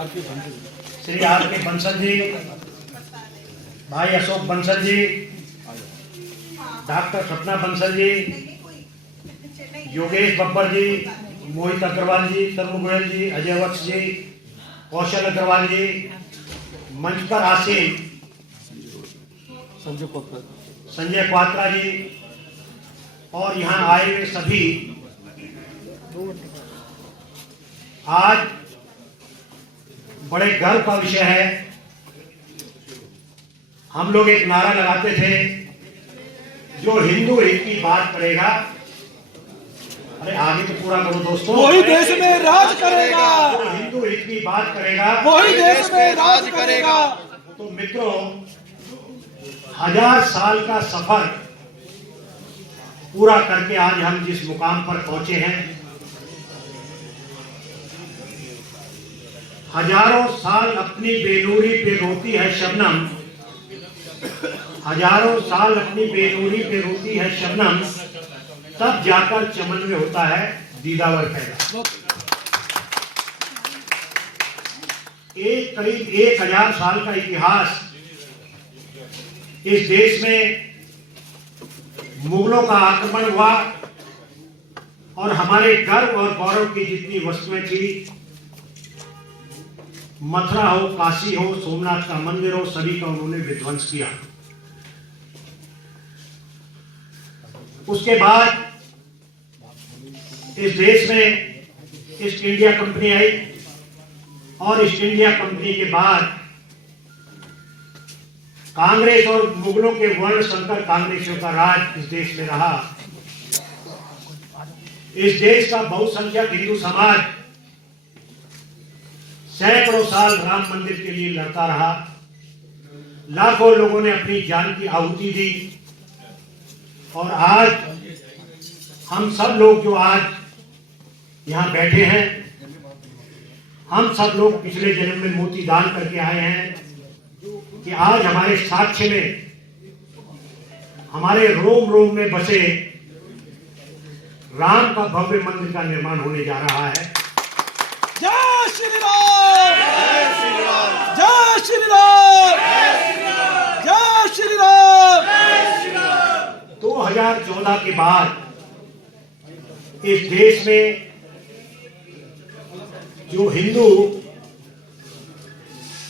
Shri are के बंसल जी, भाई Ashok Bansal ji, doctor सपना बंसल जी, योगेश बब्बर जी, मोहित अग्रवाल जी, तरुण गोयल जी, अजय वत्स जी, कौशल अग्रवाल जी, मंच पर आसीन संजय क्वात्रा जी और यहाँ आए हुए सभी। आज बड़े गर्व का विषय है। हम लोग एक नारा लगाते थे, जो हिंदू हित की बात करेगा, अरे आगे तो पूरा करो दोस्तों, वही देश में राज करेगा। जो हिंदू हित की बात करेगा वही देश में राज करेगा। तो मित्रों, 1000 साल का सफर पूरा करके आज हम जिस मुकाम पर पहुंचे हैं, हजारों साल अपनी बेनूरी पे रोती है शबनम, हजारों साल अपनी बेनूरी पे रोती है शबनम, तब जाकर चमन में होता है दीदावर पैदा। एक करीब 1000 साल का इतिहास इस देश में मुगलों का आक्रमण हुआ और हमारे गर्व और गौरव की जितनी वस्तुएं थी, मथुरा हो, काशी हो, सोमनाथ का मंदिर हो, सभी का उन्होंने विध्वंस किया। उसके बाद इस देश में ईस्ट इंडिया कंपनी आई और ईस्ट इंडिया कंपनी के बाद कांग्रेस और मुगलों के वर्ण संकर कांग्रेसियों का राज इस देश में रहा। इस देश का बहुसंख्यक हिंदू समाज सैकड़ों साल राम मंदिर के लिए लड़ता रहा। लाखों लोगों ने अपनी जान की आहुति दी और आज हम सब लोग जो आज यहाँ बैठे हैं, हम सब लोग पिछले जन्म में मोती दान करके आए हैं कि आज हमारे साक्ष्य में, हमारे रोम रोम में बसे राम का भव्य मंदिर का निर्माण होने जा रहा है। जय श्री राम, जय श्री राम, जय श्री राम, जय श्री राम, जय श्री राम। 2014 के बाद इस देश में जो हिंदू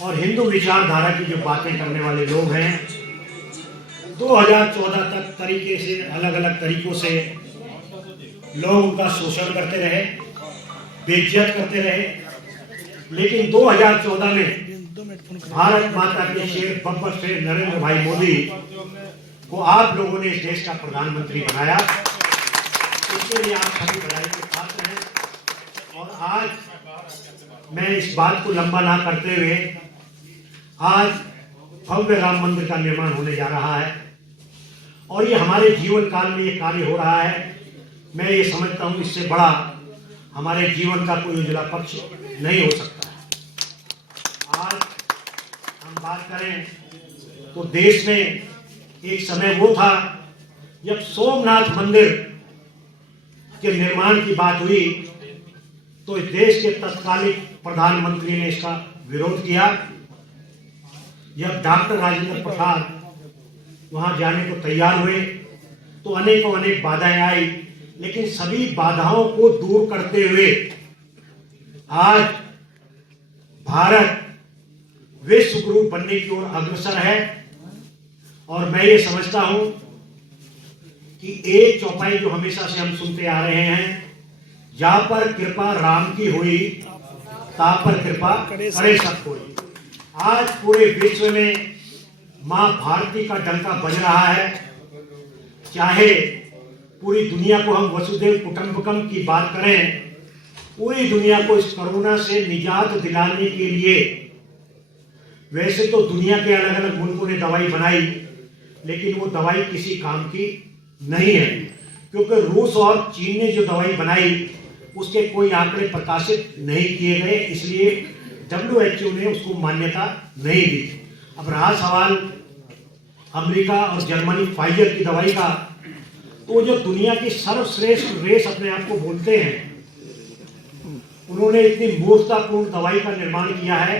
और हिंदू विचारधारा की जो बातें करने वाले लोग हैं, 2014 तक तरीके से, अलग अलग तरीकों से लोग उनका शोषण करते रहे, बेइज्जत करते रहे। लेकिन 2014 में भारत माता के शेर, बब्बर शेर नरेंद्र भाई मोदी को आप लोगों ने इस देश का प्रधानमंत्री बनाया। इसके लिए आप सभी बधाई के पात्र हैं। और आज मैं इस बात को लंबा ना करते हुए, आज भव्य राम मंदिर का निर्माण होने जा रहा है और ये हमारे जीवन काल में ये कार्य हो रहा है। मैं ये समझता हूँ, इससे बड़ा हमारे जीवन का कोई उजला पक्ष नहीं हो सकता है। आज हम बात करें तो देश में एक समय वो था जब सोमनाथ मंदिर के निर्माण की बात हुई तो इस देश के तत्कालीन प्रधानमंत्री ने इसका विरोध किया। जब डॉक्टर राजेंद्र प्रसाद वहां जाने को तैयार हुए तो अनेकों अनेक बाधाएं आई, लेकिन सभी बाधाओं को दूर करते हुए आज भारत विश्व गुरु बनने की ओर अग्रसर है। और मैं ये समझता हूं कि एक चौपाई जो हमेशा से हम सुनते आ रहे हैं, जहां पर कृपा राम की हुई, ता पर कृपा करे सब कोई। आज पूरे विश्व में मां भारती का डंका बज रहा है। चाहे पूरी दुनिया को हम वसुदेव कुटुंबकम की बात करें, पूरी दुनिया को इस कोरोना से निजात दिलाने के लिए वैसे तो दुनिया के अलग अलग मुल्कों ने दवाई बनाई, लेकिन वो दवाई किसी काम की नहीं है, क्योंकि रूस और चीन ने जो दवाई बनाई उसके कोई आंकड़े प्रकाशित नहीं किए गए, इसलिए WHO ने उसको मान्यता नहीं दी। अब रहा सवाल अमेरिका और जर्मनी फाइजर की दवाई का, तो जो दुनिया की सर्वश्रेष्ठ रेस अपने आप को बोलते हैं, उन्होंने इतनी मूर्खतापूर्ण दवाई का निर्माण किया है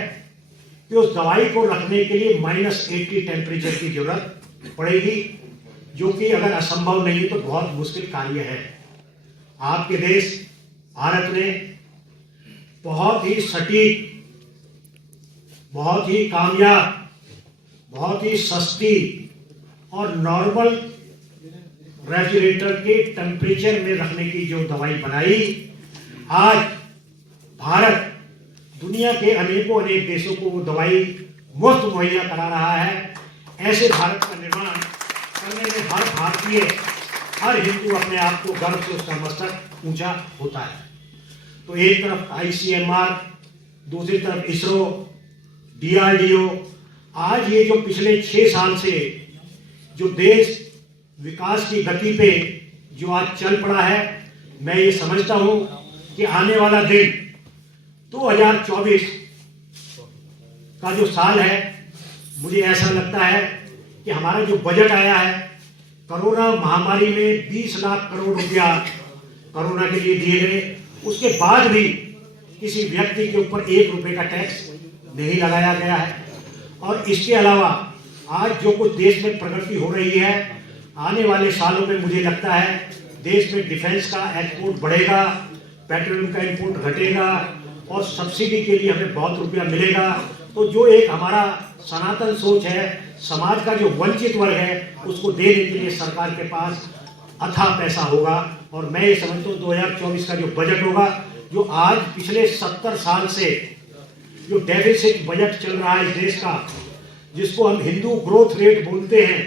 कि उस दवाई को रखने के लिए -80 टेम्परेचर की जरूरत पड़ेगी, जो कि अगर असंभव नहीं है तो बहुत मुश्किल कार्य है। आपके देश भारत ने बहुत ही सटीक, बहुत ही कामयाब, बहुत ही सस्ती और नॉर्मल रेफ्रिजरेटर के टेम्परेचर में रखने की जो दवाई बनाई, आज भारत दुनिया के अनेकों देशों को वो दवाई मुफ्त मुहैया करा रहा है। ऐसे भारत का निर्माण करने में हर भारतीय, हर हिंदू अपने आप को गर्व से उसका मस्तक ऊंचा होता है। तो एक तरफ ICMR, दूसरी तरफ इसरो, DRDO, आज ये जो पिछले 6 साल से जो देश विकास की गति पे जो आज चल पड़ा है, मैं ये समझता हूं कि आने वाला दिन 2024 का जो साल है, मुझे ऐसा लगता है कि हमारा जो बजट आया है, कोरोना महामारी में 20 लाख करोड़ रुपया कोरोना के लिए दिए गए, उसके बाद भी किसी व्यक्ति के ऊपर 1 रुपए का टैक्स नहीं लगाया गया है। और इसके अलावा आज जो कुछ देश में प्रगति हो रही है, आने वाले सालों में मुझे लगता है देश में डिफेंस का एक्सपोर्ट बढ़ेगा, पेट्रोलियम का इंपोर्ट घटेगा और सब्सिडी के लिए हमें बहुत रुपया मिलेगा। तो जो एक हमारा सनातन सोच है, समाज का जो वंचित वर्ग है, उसको देने के लिए सरकार के पास अथाह पैसा होगा। और मैं ये समझता हूँ 2024 का जो बजट होगा, जो आज पिछले 70 साल से जो डेफिसिट बजट चल रहा है इस देश का, जिसको हम हिंदू ग्रोथ रेट बोलते हैं,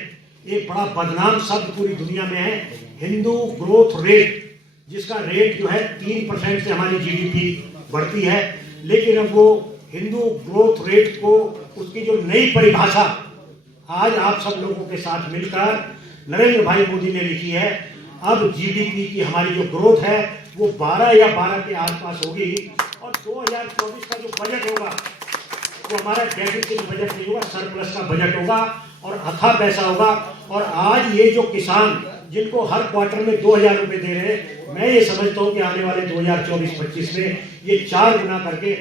एक बड़ा बदनाम शब्द पूरी दुनिया में है, हिंदू ग्रोथ रेट, जिसका रेट जो है 3% से हमारी GDP बढ़ती है। लेकिन अब वो हिंदू ग्रोथ रेट को, उसकी जो नई परिभाषा आज आप सब लोगों के साथ मिलकर नरेंद्र भाई मोदी ने लिखी है। अब GDP की हमारी जो ग्रोथ है वो 12 या 12 के आसपास होगी। और 2024 का जो बजट होगा वो हमारा डेफिसिट बजट नहीं होगा, सरप्लस का बजट होगा और अथाह पैसा होगा। और आज ये जो किसान जिनको हर क्वार्टर में 2000 रुपए दे रहे हैं, मैं ये समझता हूँ कि आने वाले 2024-25 में ये 4 गुना करके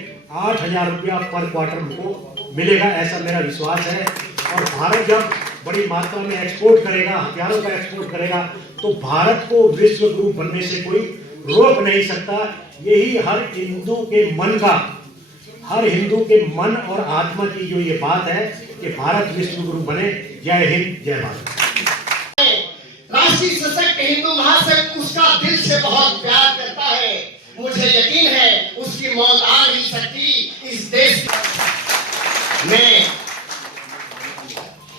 8000 रुपया पर क्वार्टर उनको मिलेगा, ऐसा मेरा विश्वास है। और भारत जब बड़ी मात्रा में एक्सपोर्ट करेगा, हथियारों का एक्सपोर्ट करेगा, तो भारत को विश्व गुरु बनने से कोई रोक नहीं सकता। यही हर हिंदू के मन का, हर हिंदू के मन और आत्मा की जो ये बात है कि भारत विश्व गुरु बने। जय हिंद, जय भारत। राष्ट्रीय सशक्त हिंदू महासंघ उसका दिल से बहुत प्यार करता है। मुझे यकीन है उसकी मौत आ नहीं सकती इस देश में।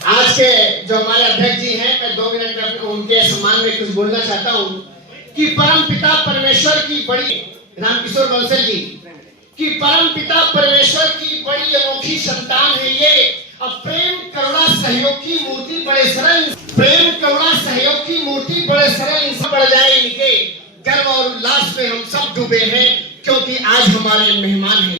आज के जो हमारे अध्यक्ष जी हैं, मैं 2 मिनट में उनके सम्मान में कुछ बोलना चाहता हूं कि परम पिता परमेश्वर की बड़ी, रामकिशोर गौंसल जी, कि परम पिता परमेश्वर की बड़ी अनोखी संतान है ये। अब प्रेम करुणा सहयोग की मूर्ति बड़े सरल, प्रेम करुणा सहयोग की मूर्ति बड़े सरल इंसान बढ़ जाए इनके। गर्व और उल्लास में हम सब डूबे हैं क्योंकि आज हमारे मेहमान हैं।